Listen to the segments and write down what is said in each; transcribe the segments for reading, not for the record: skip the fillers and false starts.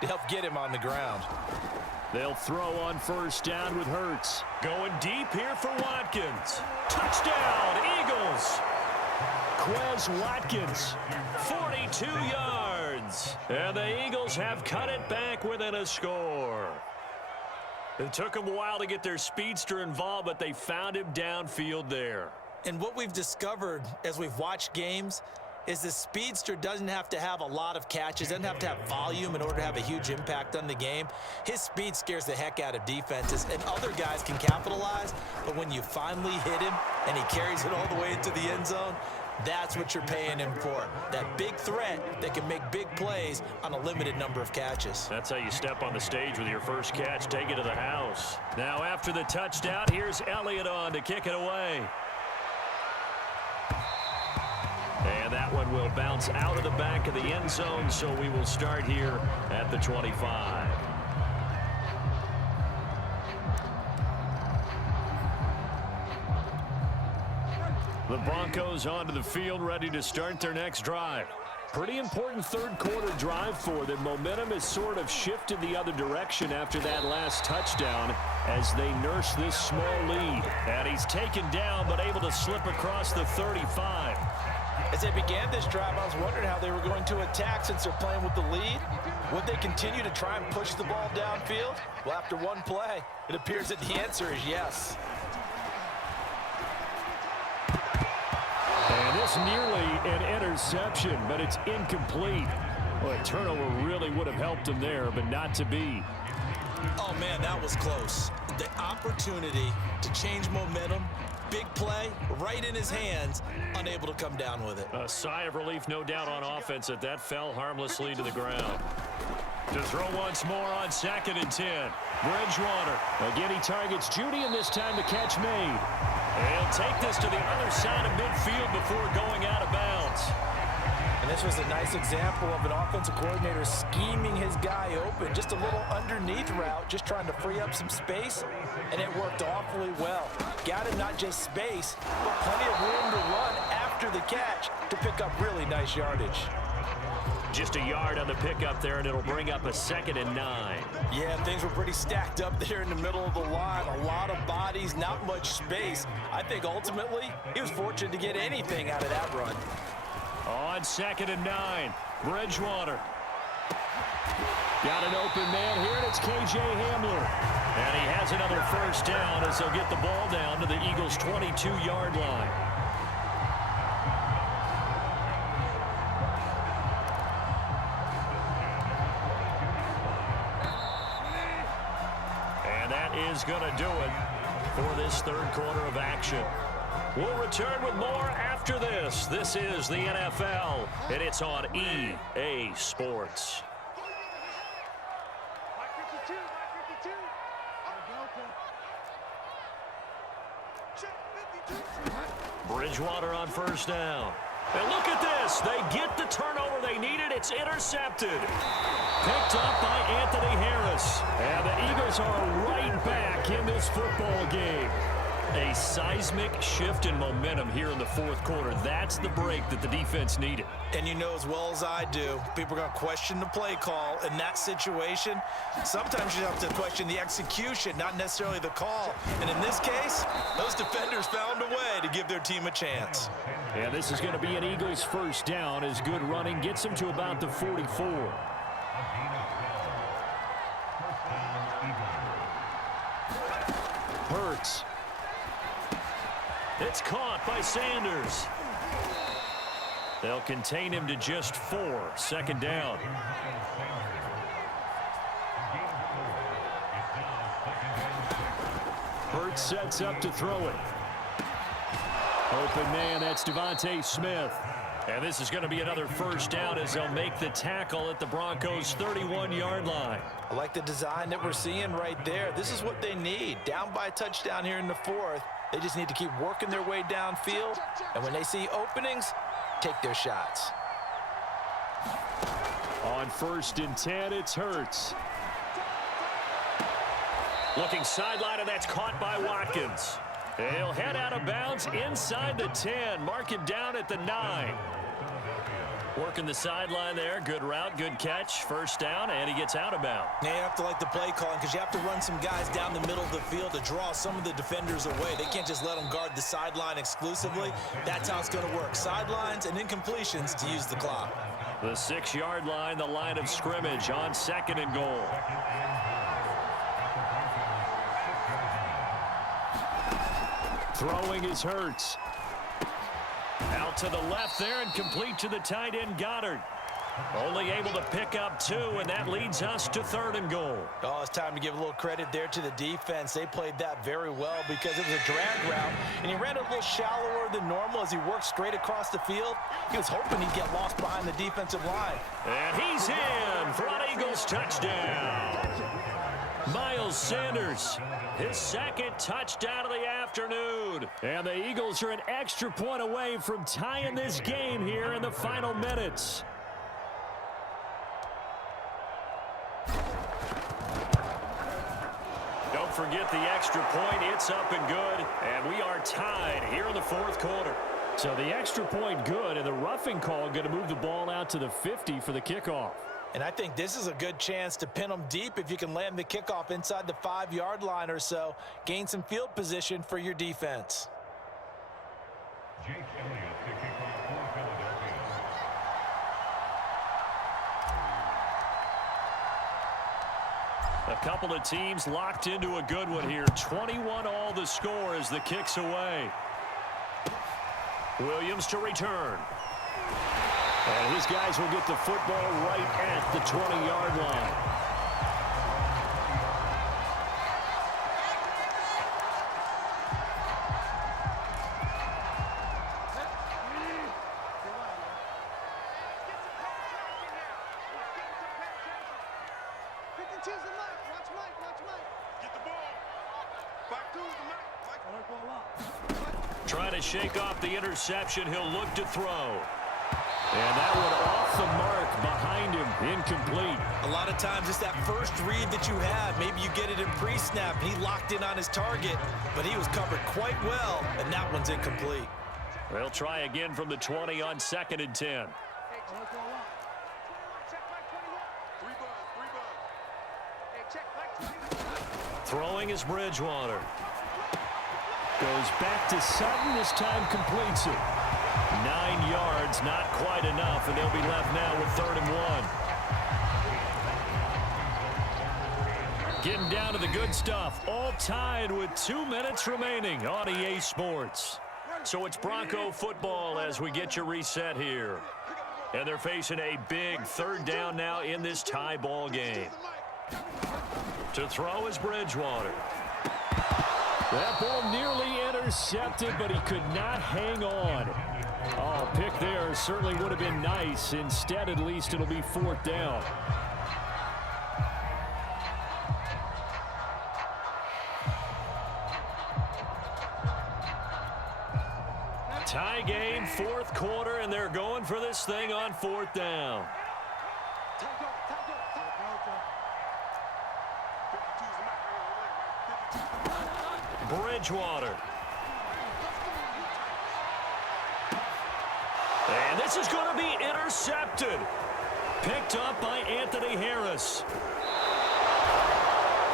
to help get him on the ground. They'll throw on first down with Hurts. Going deep here for Watkins. Touchdown, Eagles. Quez Watkins, 42 yards. And the Eagles have cut it back within a score. It took them a while to get their speedster involved, but they found him downfield there. And what we've discovered as we've watched games is the speedster doesn't have to have a lot of catches, doesn't have to have volume in order to have a huge impact on the game. His speed scares the heck out of defenses, and other guys can capitalize, but when you finally hit him and he carries it all the way into the end zone, that's what you're paying him for. That big threat that can make big plays on a limited number of catches. That's how you step on the stage with your first catch, take it to the house. Now after the touchdown, here's Elliott on to kick it away. And that one will bounce out of the back of the end zone, so we will start here at the 25. The Broncos onto the field, ready to start their next drive. Pretty important third quarter drive for them. Momentum has sort of shifted the other direction after that last touchdown as they nurse this small lead. And he's taken down but able to slip across the 35. As they began this drive, I was wondering how they were going to attack since they're playing with the lead. Would they continue to try and push the ball downfield? Well, after one play, it appears that the answer is yes. And this nearly an interception, but it's incomplete. Well, a turnover really would have helped him there, but not to be. Oh, man, that was close. The opportunity to change momentum, big play, right in his hands, unable to come down with it. A sigh of relief, no doubt, on offense that fell harmlessly to the ground. To throw once more on 2nd and 10. Bridgewater. Again, he targets Judy, and this time the catch made. He'll take this to the other side of midfield before going out of bounds. And this was a nice example of an offensive coordinator scheming his guy open. Just a little underneath route, just trying to free up some space, and it worked awfully well. Got him not just space, but plenty of room to run after the catch to pick up really nice yardage. Just a yard on the pickup there, and it'll bring up a 2nd and 9. Yeah, things were pretty stacked up there in the middle of the line. A lot of bodies, not much space. I think ultimately he was fortunate to get anything out of that run. On 2nd and 9, Bridgewater. Got an open man here, and it's K.J. Hamler. And he has another first down as they'll get the ball down to the Eagles' 22-yard line. Is going to do it for this third quarter of action. We'll return with more after this. This is the NFL, and it's on EA Sports. Bridgewater on first down. And look at this. They get the turnover they needed. It's intercepted. Picked up by Anthony Harris. And the Eagles are right back in this football game. A seismic shift in momentum here in the fourth quarter. That's the break that the defense needed. And you know as well as I do, people are going to question the play call in that situation. Sometimes you have to question the execution, not necessarily the call. And in this case, those defenders found a way to give their team a chance. And this is going to be an Eagles first down as good running gets them to about the 44. Hurts. It's caught by Sanders. They'll contain him to just 4. 2nd down. Hurts sets up to throw it. Open man, that's Devontae Smith. And this is going to be another first down as they'll make the tackle at the Broncos' 31-yard line. I like the design that we're seeing right there. This is what they need. Down by a touchdown here in the 4th. They just need to keep working their way downfield. And when they see openings, take their shots. On 1st and 10, it's Hurts. Looking sideline, and that's caught by Watkins. He'll head out of bounds inside the 10. Mark him down at the 9. Working the sideline there. Good route, good catch. First down, and he gets out of bounds. Now you have to like the play calling because you have to run some guys down the middle of the field to draw some of the defenders away. They can't just let them guard the sideline exclusively. That's how it's going to work. Sidelines and incompletions to use the clock. The 6-yard line, the line of scrimmage on 2nd and goal. Throwing is Hurts. Out to the left there and complete to the tight end Goddard. Only able to pick up 2, and that leads us to 3rd and goal. Oh, it's time to give a little credit there to the defense. They played that very well because it was a drag route, and he ran a little shallower than normal as he worked straight across the field. He was hoping he'd get lost behind the defensive line. And he's in for an Eagles touchdown. Miles Sanders, his 2nd touchdown of the afternoon. And the Eagles are an extra point away from tying this game here in the final minutes. Don't forget the extra point. It's up and good. And we are tied here in the 4th quarter. So the extra point good, and the roughing call going to move the ball out to the 50 for the kickoff. And I think this is a good chance to pin them deep if you can land the kickoff inside the 5-yard line or so. Gain some field position for your defense. Jake Elliott to kick off for Philadelphia. A couple of teams locked into a good one here. 21 all the score as the kick's away. Williams to return. And his guys will get the football right at the 20-yard line. Trying to shake off the interception. He'll look to throw. And that one off the mark behind him, incomplete. A lot of times it's that first read that you have. Maybe you get it in pre-snap, and he locked in on his target, but he was covered quite well, and that one's incomplete. They'll try again from the 20 on 2nd and 10. Throwing is Bridgewater. Goes back to Sutton, this time completes it. 9 yards, not quite enough, and they'll be left now with 3rd and 1. Getting down to the good stuff, all tied with 2 minutes remaining on EA Sports. So it's Bronco football as we get your reset here. And they're facing a big 3rd down now in this tie ball game. To throw is Bridgewater. That ball nearly intercepted, but he could not hang on. Oh, pick there certainly would have been nice. Instead, at least, it'll be 4th down. Tie game, 4th quarter, and they're going for this thing on 4th down. Bridgewater. And this is going to be intercepted. Picked up by Anthony Harris.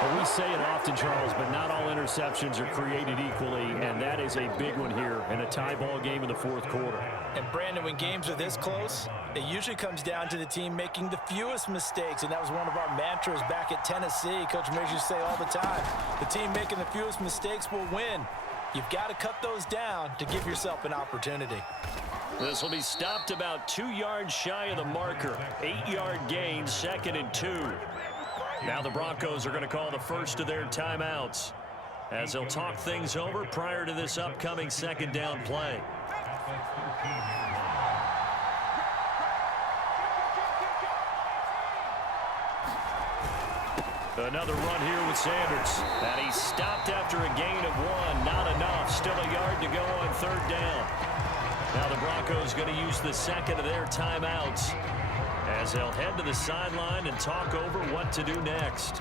Well, we say it often, Charles, but not all interceptions are created equally, and that is a big one here in a tie ball game in the 4th quarter. And, Brandon, when games are this close, it usually comes down to the team making the fewest mistakes, and that was one of our mantras back at Tennessee. Coach Mears used to say all the time, the team making the fewest mistakes will win. You've got to cut those down to give yourself an opportunity. This will be stopped about 2 yards shy of the marker. 8-yard gain, 2nd and 2. Now the Broncos are going to call the first of their timeouts as they'll talk things over prior to this upcoming 2nd down play. Another run here with Sanders. And he's stopped after a gain of 1. Not enough. Still a yard to go on 3rd down. Now the Broncos going to use the 2nd of their timeouts as they'll head to the sideline and talk over what to do next.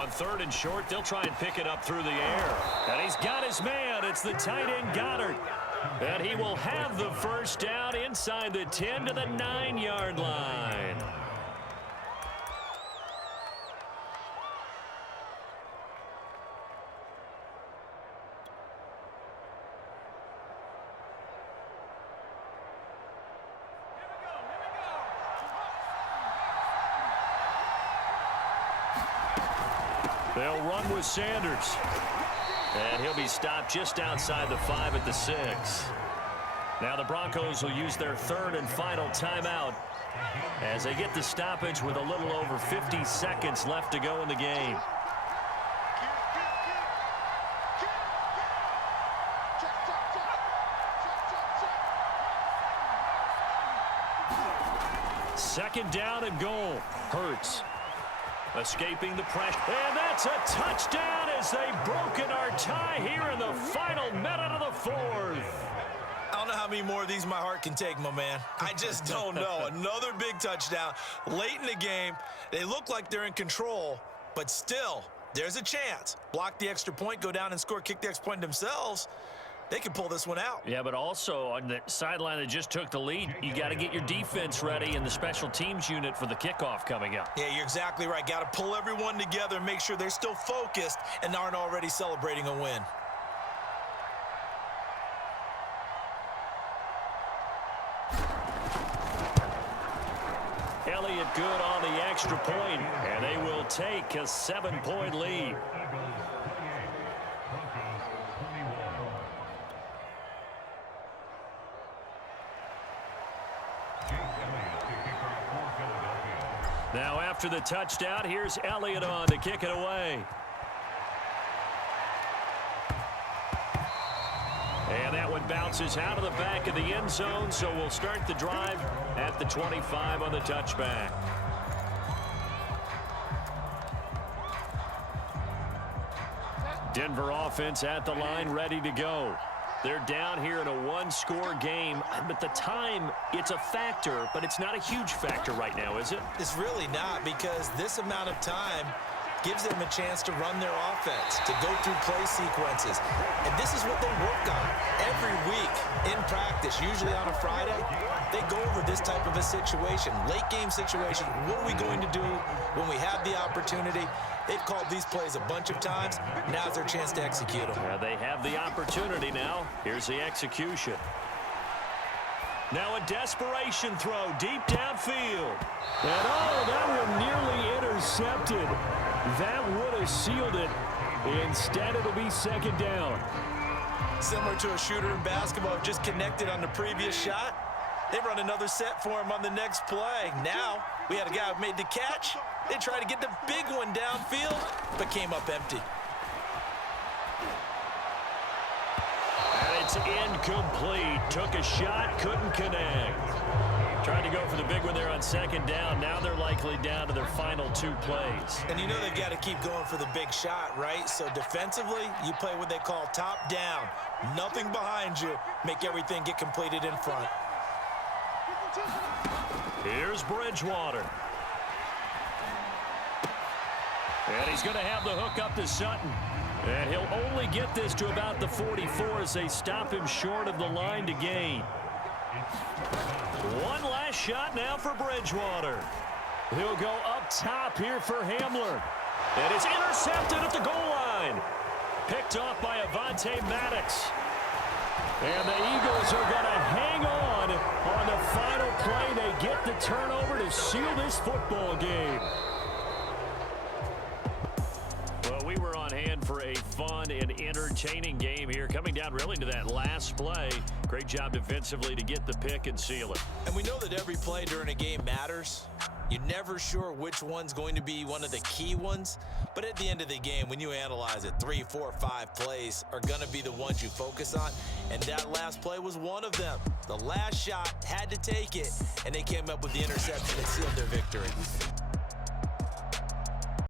On 3rd and short, they'll try and pick it up through the air. And he's got his man. It's the tight end Goddard. And he will have the first down inside the 10 to the 9-yard line. They'll run with Sanders. And he'll be stopped just outside the 5 at the 6. Now the Broncos will use their 3rd and final timeout as they get the stoppage with a little over 50 seconds left to go in the game. Second down and goal. Hurts. Escaping the pressure. And that's a touchdown as they've broken our tie here in the final minute of the 4th. I don't know how many more of these my heart can take, my man. I just don't know. Another big touchdown late in the game. They look like they're in control, but still, there's a chance. Block the extra point, go down and score, kick the extra point themselves. They can pull this one out. Yeah, but also on the sideline that just took the lead, you got to get your defense ready and the special teams unit for the kickoff coming up. Yeah, you're exactly right. Got to pull everyone together and make sure they're still focused and aren't already celebrating a win. Elliott good on the extra point, and they will take a 7-point lead. Now after the touchdown, here's Elliott on to kick it away. And that one bounces out of the back of the end zone, so we'll start the drive at the 25 on the touchback. Denver offense at the line, ready to go. They're down here in a one-score game, but the time, it's a factor, but it's not a huge factor right now, is it? It's really not, because this amount of time gives them a chance to run their offense, to go through play sequences. And this is what they work on every week in practice, usually on a Friday. They go over this type of a situation, late game situation. What are we going to do when we have the opportunity? They've called these plays a bunch of times. Now's their chance to execute them. Yeah, they have the opportunity now. Here's the execution. Now a desperation throw deep downfield. And oh, that one nearly intercepted. That would have sealed it. Instead, it'll be second down. Similar to a shooter in basketball, just connected on the previous shot. They run another set for him on the next play. Now, we had a guy who made the catch. They tried to get the big one downfield, but came up empty. And it's incomplete. Took a shot, couldn't connect. Tried to go for the big one there on second down. Now they're likely down to their final 2 plays. And you know they've got to keep going for the big shot, right? So defensively, you play what they call top down. Nothing behind you. Make everything get completed in front. Here's Bridgewater. And he's going to have the hook up to Sutton. And he'll only get this to about the 44 as they stop him short of the line to gain. One last shot now for Bridgewater. He'll go up top here for Hamler. And it's intercepted at the goal line. Picked off by Avonte Maddox. And the Eagles are going to hang on the final play. They get the turnover to seal this football game. Well, we were on hand for a fun and entertaining game here, coming down really to that last play. Great job defensively to get the pick and seal it. And we know that every play during a game matters. You're never sure which one's going to be one of the key ones. But at the end of the game, when you analyze it, 3, 4, 5 plays are going to be the ones you focus on. And that last play was one of them. The last shot had to take it, and they came up with the interception that sealed their victory.